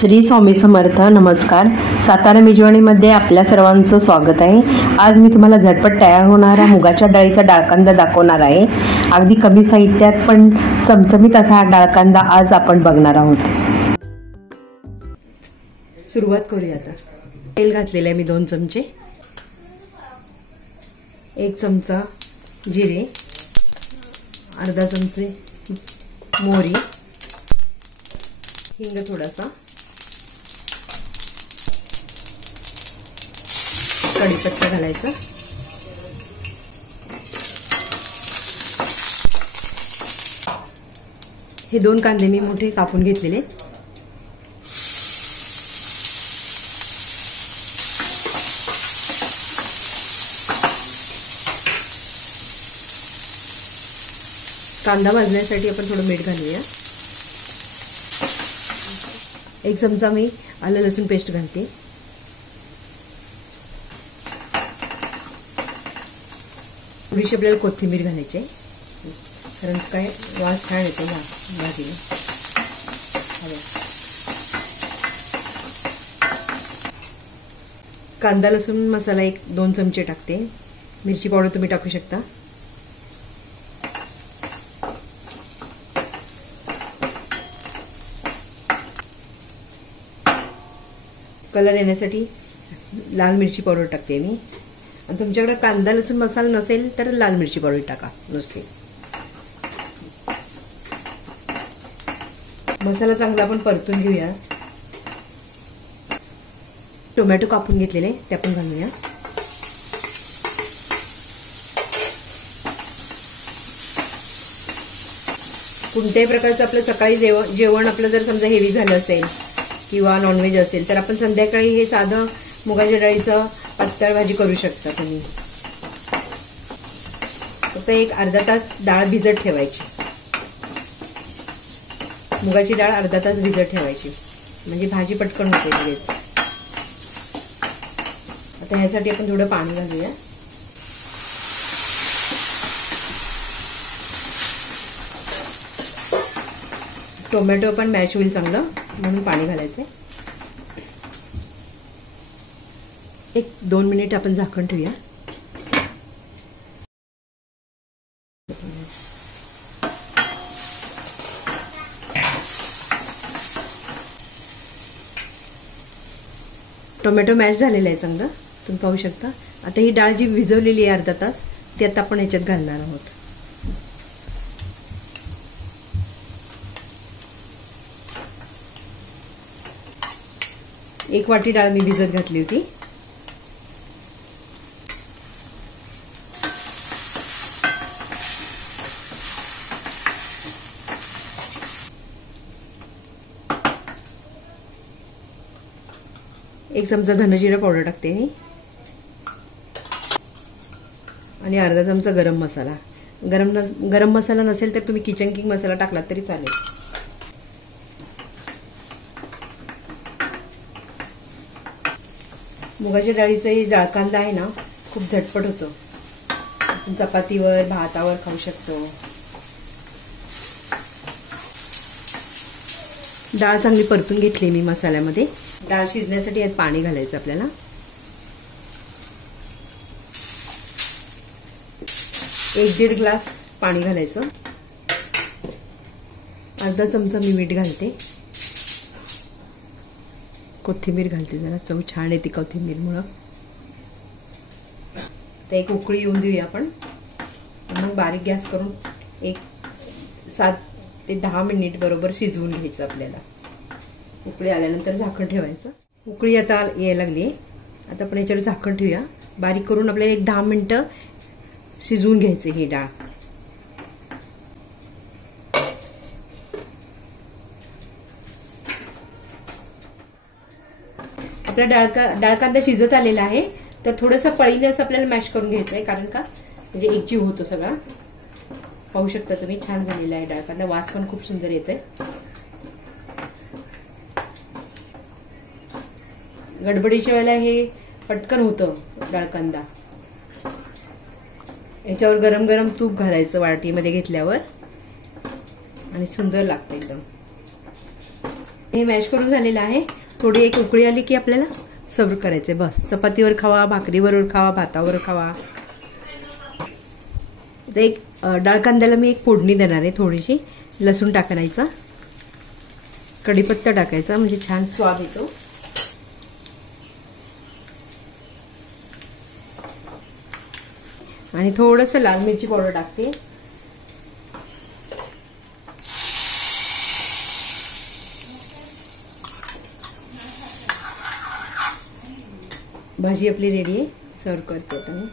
श्री स्वामी समर्थ. नमस्कार. सातारा मेजवानीमध्ये आपल्या सर्वांचं स्वागत आहे. आज मी तुम्हाला झटपट तयार होणारा मुगाच्या डाळीचा डाळकांदा दाखवणार आहे. अगदी कमी साहित्यात पण चमचमीत असा हा डाळकांदा आज आपण बघणार आहोत. सुरुवात करूया. आता तेल घातलेलं आहे मी 2 चमचे, 1 चमचा जिरे, अर्धा चमचे मोहरी, हिंग थोडासा, कढीपत्ता घालायचा, हे 2 कांदे मी मोठे कापून घेतलेले, कांदा भाजण्यासाठी आपण थोडं मीठ घालूया. 1 चमचा मी आलं लसूण पेस्ट घालते. थोडीशी आपल्याला कोथिंबीर घालायची आहे, कारण काय वास छान येतो भाजीला. कांदा लसूण मसाला 1-2 चमचे टाकते. मिरची पावडर तुम्ही टाकू शकता. कलर येण्यासाठी लाल मिरची पावडर टाकते मी. आणि तुमच्याकडे कांदा लसूण मसाला नसेल तर लाल मिरची पावडर टाका नुसती. मसाला चांगला आपण परतून घेऊया. टोमॅटो कापून घेतलेले ते आपण घालूया. कोणत्याही प्रकारचं आपलं सकाळी जेवण आपलं जर समजा हेवी झालं असेल किंवा नॉनव्हेज असेल तर आपण संध्याकाळी हे साधं मुगाच्या डाळीचं पातळ भाजी करू शकता तुम्ही. फक्त एक अर्धा तास डाळ भिजत ठेवायची. मुगाची डाळ अर्धा तास भिजत ठेवायची म्हणजे भाजी पटकन होते लगेच. आता ह्यासाठी आपण थोडं पाणी घालूया. टोमॅटो पण मॅश होईल चांगलं म्हणून पाणी घालायचं. 1-2 मिनिट आपण झाकण ठेवूया. टोमॅटो मॅश झालेला आहे चांगलं, तुम्ही पाहू शकता. आता ही डाळ जी भिजवलेली आहे अर्धा तास ती आता आपण ह्याच्यात घालणार आहोत. एक वाटी डाळ मी भिजत घातली होती. एक चमचा धना जिरा पावडर टाकते मी आणि अर्धा चमचा गरम मसाला. गरम मसाला नसेल तर तुम्ही किचन किंग मसाला टाकलात तरी चालेल. मुगाच्या डाळीचा डाळकांदा आहे ना, खूप झटपट होतो. आपण चपातीवर भातावर खाऊ शकतो. डाळ चांगली परतून घेतली मी मसाल्यामध्ये. डाळ शिजण्यासाठी यात पाणी घालायचं आपल्याला. एक 1.5 ग्लास पाणी घालायचं. अर्धा चमचा मी मीठ घालते. कोथिंबीर घालते, जरा चव छान येते कोथिंबीरमुळं. तर एक उकळी येऊन देऊया आपण. मग बारीक गॅस करून एक 7 ते 10 मिनिट बरोबर शिजवून घ्यायचं आपल्याला. उकळी आल्यानंतर झाकण ठेवायचं. उकळी आता यायला लागली. आता आपण याच्यावर झाकण ठेवूया. बारीक करून आपल्याला एक 10 मिनिटं शिजवून घ्यायचे ही डाळ. आपला डाळकांदा शिजत आलेला आहे. तर थोडंसं पळीने असं आपल्याला मॅश करून घ्यायचं आहे, कारण का म्हणजे एकजीव होतो सगळा. पाहू शकता तुम्ही, छान झालेला आहे डाळकांदा. वास पण खूप सुंदर येतोय. गडबडीच्या वेळेला हे पटकन होतं डाळकांदा. याच्यावर गरम गरम तूप घालायचं वाटीमध्ये घेतल्यावर आणि सुंदर लागतं एकदम. हे मॅश करून झालेलं आहे. थोडी एक उकळी आली की आपल्याला सर्व करायचे. बस चपातीवर खावा, भाकरीबरोबर खावा, भातावर खावा. तर एक डाळ कांद्याला मी एक फोडणी देणार आहे. थोडीशी लसूण टाकायचा, कढीपत्ता टाकायचा, म्हणजे छान स्वाद येतो. आणि थोडंसं लाल मिरची पावडर टाकते. भाजी आपली रेडी आहे. सर्व करते आता.